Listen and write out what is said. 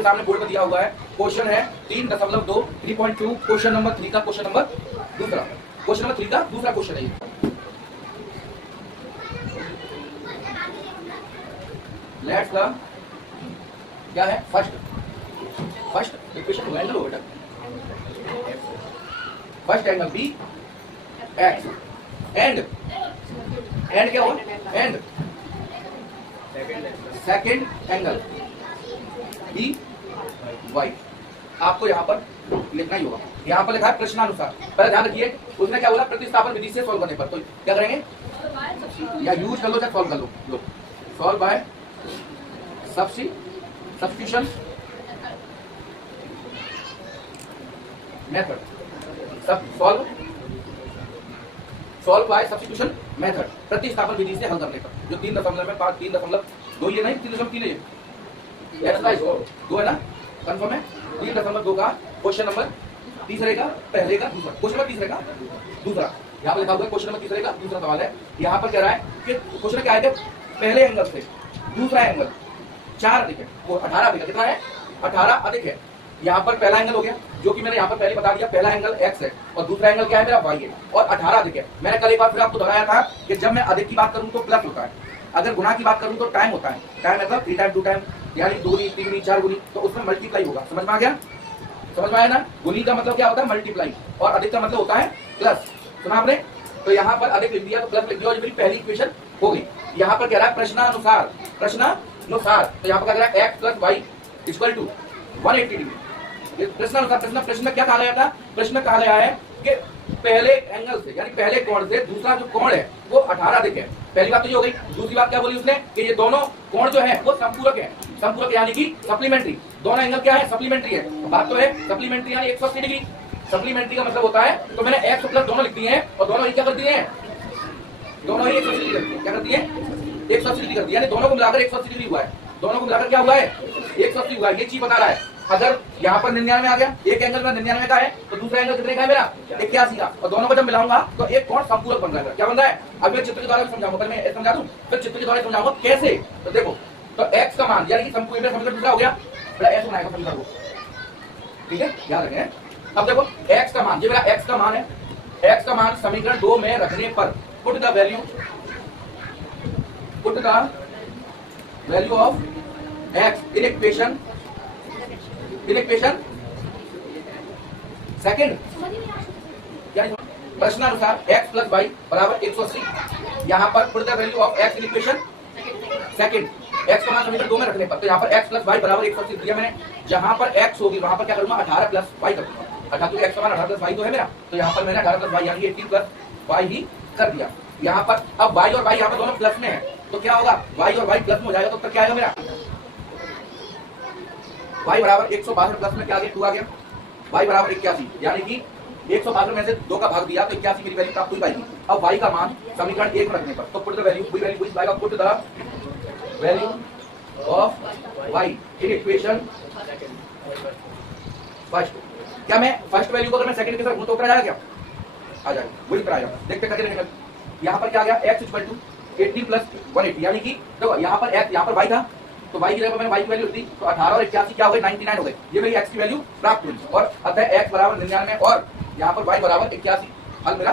आपके सामने बोर्ड पर दिया हुआ है। क्वेश्चन है 3.2 3.2 क्वेश्चन नंबर 3 का क्वेश्चन नंबर दूसरा, क्वेश्चन नंबर 3 का दूसरा क्वेश्चन है ये। लेट्स लर्न क्या है फर्स्ट इक्वेशन एंगल हो बेटा, first angle be X and क्या हुआ and second angle be Y. आपको यहाँ पर लिखना ही होगा, यहाँ पर लिखा है प्रश्नानुसार। पहले ध्यान रखिए उसने क्या बोला, प्रतिस्थापन विधि से सॉल्व करने पर। तो क्या करेंगे, या यूज कर लो या सॉल्व कर लो, solve by substitution method, solve by substitution method, प्रतिस्थापन विधि से हल करने पर। जो 3.2 ये नहीं 3.3 है, एक्सरसाइज 2 है ना, कंफर्म है। 3.2 का क्वेश्चन नंबर तीसरे का पहले का दूसरा, क्वेश्चन नंबर तीसरे का दूसरा, यहाँ पर लिखा हुआ है क्वेश्चन नंबर तीसरे का दूसरा सवाल है। यहाँ पर कह रहा है कि क्वेश्चन क्या है, पहले एंगल से दूसरा एंगल 4 अधिक है, वो 18 अधिक है। कितना है, 18 अधिक है। यहाँ पर पहला एंगल हो गया जो कि मैंने यहाँ पर पहले बता दिया, पहला एंगल x है और दूसरा एंगल क्या है मेरा y है, और 18 अधिक है। मैंने कल एक बार फिर आपको दोहराया था कि जब मैं अधिक की बात करूं तो प्लस होता है, अगर गुणा की बात करूं तो टाइम होता है। टाइम मतलब 3 टाइम 2 टाइम, यानी 2 गुनी 3 गुनी 4 गुनी, तो उसमें मल्टीप्लाई होगा। समझ में आ गया, समझ में आया ना। गुनी का मतलब क्या होता है मल्टीप्लाई, और अधिक का मतलब होता है प्लस। सुना आपने, तो यहाँ पर अधिक लिख दिया तो प्लस लिख दिया, और ये मेरी पहली इक्वेशन हो गई। यहाँ पर कह रहा है प्रश्नानुसार, तो यहाँ पर कह रहा है x + y = 180 डिग्री। प्रश्न में क्या कहा गया था, प्रश्न में कहा गया है कि पहले एंगल से यानी पहले कोण से दूसरा जो कोण है वो 18 अधिक है। पहली बात तो ये हो गई। दूसरी बात क्या बोली उसने कि ये दोनों कोण जो है वो संपूरक है, संपूरक यानी कि सप्लीमेंट्री। दोनों एंगल क्या है, सप्लीमेंट्री है। बात तो है सप्लीमेंट्री यानी 180 डिग्री। सप्लीमेंट्री का मतलब होता है, तो मैंने एक्स प्लस दोनों लिख दिए हैं और दोनों ही क्या कर दिए हैं, दोनों ही 180 डिग्री क्या कर दिए, 180 डिग्री कर दिया, यानी दोनों को मिलाकर 180 डिग्री हुआ है। दोनों को मिलाकर क्या हुआ है, 180 हुआ है। ये चीज बता रहा है। अगर यहाँ पर 99 आ गया, एक एंगल में 99 का है, तो दूसरा एंगल कितने का है मेरा, 81 का, और दोनों को जब मिलाऊंगा तो एक कोण संपूरक बन रहा है। क्या बन रहा है, अब मैं चित्र के द्वारा समझाऊंगा, पहले मैं समझा दूं फिर चित्र के द्वारा समझाऊंगा कैसे। तो देखो, तो x का मान यानी कि संपूर्ण समीकरण दूसरा हो गया, बड़ा s बनाएगा समीकरण को, ठीक है, याद रखें। अब देखो x का मान, ये मेरा x का मान है, x का मान समीकरण 2 में रखने पर put the value of x in equation second, प्रश्नानुसार x + y = 180। यहाँ पर put the value of x in equation second, x का मान समीकरण 2 में रखने पर, तो यहाँ पर x + y = 180 दिया मैंने। जहां पर x होगी वहां पर क्या करूंगा, 18 + y कर दूंगा। 18 तो x का मान 18 + y तो है मेरा, तो यहाँ पर मैंने 18 + y यानी 18 + y ही कर दिया। यहाँ पर अब y और y यहाँ पर दोनों प्लस में है, तो क्या होगा, y और y प्लस में हो जाएगा, तो तब क्या आएगा मेरा, y = 162 प्लस में क्या आ गया, 2 आ गया, y = 81, यानी कि 162 में से 2 का भाग दिया तो 81 मेरी वैल्यू प्राप्त हुई y की। अब y का मान समीकरण 1 में रखने पर, तो put the value put the value of y in equation first. क्या मैं फर्स्ट वैल्यू को अगर मैं सेकंड के साथ गुणा तो ऊपर आ जाएगा, क्या आ जाएगा, वही पर आएगा। देखते करके निकल, यहाँ पर क्या आ गया, x = 18 + 180, यानी कि देखो यहाँ पर x, यहाँ पर y था, तो y की जगह पर मैंने y की वैल्यू दी, तो 18 और 81 क्या हो गई, 99 हो गई। ये मेरी x की वैल्यू प्राप्त हुई, और अतः x = 99 और यहाँ पर y = 81 हल मेरा